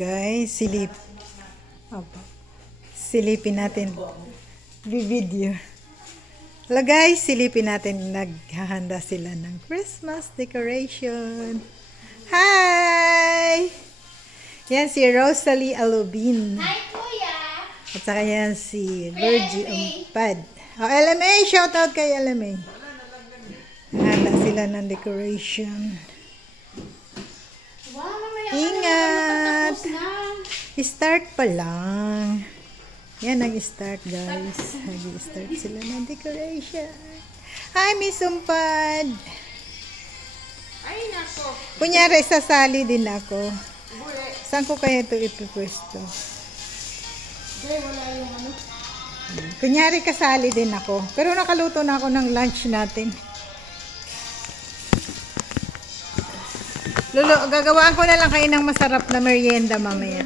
guys, Opo. Silipin natin. Video. Hello guys, silipin natin. Naghahanda sila ng Christmas decoration. Hi! Yan si Rosalie Alubin. Hi, Kuya! At saka yan si Virgie Umpad. Oh, LMA! Shoutout kay LMA. Handa sila ng decoration. Wow, mamaya Ingat! tapos na. Start pa lang. Yan ang start guys. Nag-start sila ng decoration. Hi, Miss Umpad. Ay, nako. Kunyari, sasali din ako. Bule. Saan ko kaya ito ipipwesto? Dahil wala yung ano. Kunyari, kasali din ako. Pero nakaluto na ako ng lunch natin. Lolo, gagawaan ko na lang kayo ng masarap na merienda mamaya.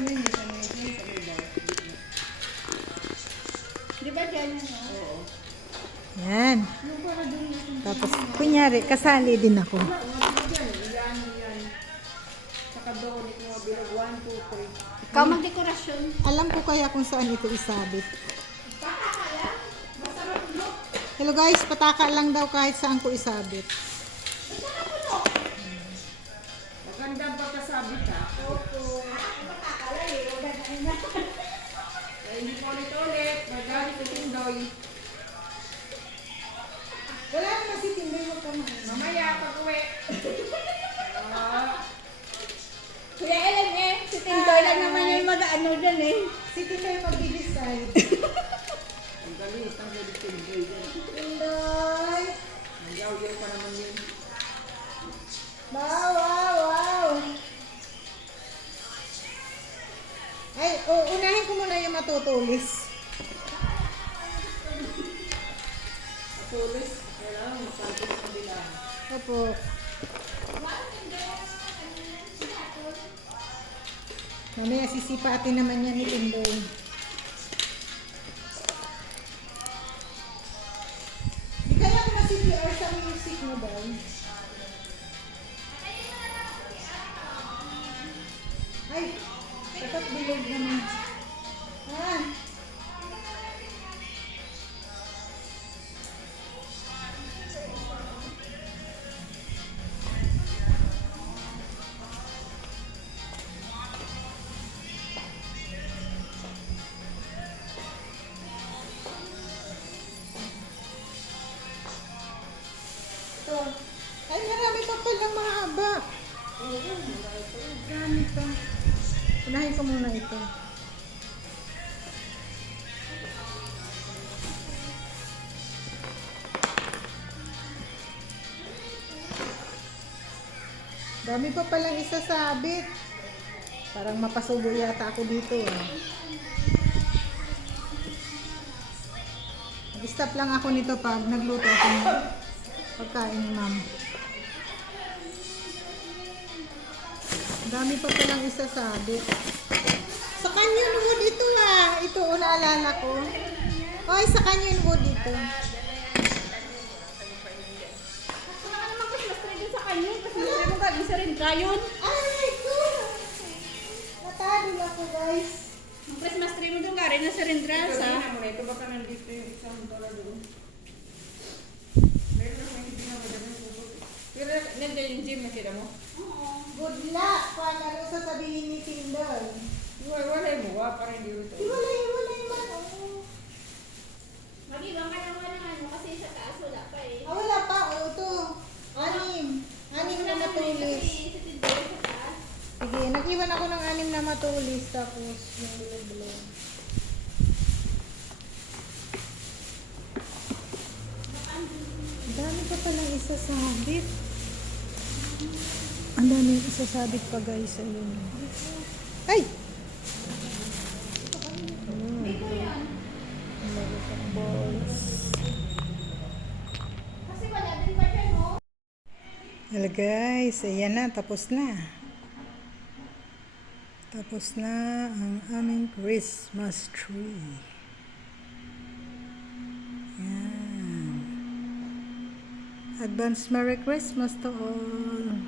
Di ba dyan yun? Oo. Yan. Tapos, kunyari, kasali din ako. Ikaw magdekorasyon. Alam ko kaya kung saan ito isabit. Hello guys, pataka lang daw kahit saan ko isabit. Maganda ba kasabit ha? Opo. Hindi po ulit-ulit. Magalit sa tindoy. Wala naman si Tindoy mo pa man. Mamaya pag-uwi. Kuya Ellen si Tindoy lang naman yung mag-ano dyan Si Tindoy mag-decide. Ang galing, ang galing Tindoy dyan. Tindoy! Ang yaw-yaw pa naman yun. Wow, wow, wow! Ay, unahin ko muna yung matutulis. Tulis, kailangan magsabi sa kabila. Opo. Mamaya sisipatin naman yan ni Tindoy. Di kaya ko ma-CPR sa music mo ba? Ay, dapat bilog naman. Ah. Ito. Ay, marami pa palang mahaba. Gamit pa. Unahin ko muna ito. Dami pa palang isasabit. Parang mapasubo yata ako dito. Nag-stop lang ako nito pag nagluto ako ng pagkain ni ma'am. Dami pa palang isasabit. Sa Canyon Wood ito Ito, naalala ko. Oy, sa Canyon Wood ito. Wala ka naman Christmas tree dun sa kanya. Christmas tree mo galing sa rin kayon. Ay, cool! Natadol ako, guys. Ang Christmas tree mo dun galing na sa rin drasa. Ito baka nandito yung isang dola doon. Meron ako hindi na madami po. Pero nandiyan yung gym, nakita mo? Good luck! Kung ano sasabihin ni Tindoy. Wala yung muwa, parang hindi rin ito. Hiwalay man. Mag-ibang ka naman ng ano kasi sa taas wala pa Ah, wala pa. Ito. 6 na matulis. Sa tindoy sa taas. Sige, nag-iwan ako ng 6 na matulis. Tapos, yung bilog-bilog. Ang dami pa palang isasabit. Ang dami isasabit pa guys. Ayun. Ay! Dito yan. Meron pang balls. Kasi wala din pa dyan, no? Hello guys, ayan na, tapos na. Tapos na ang aming Christmas tree. Yan. Advance Merry Christmas to all.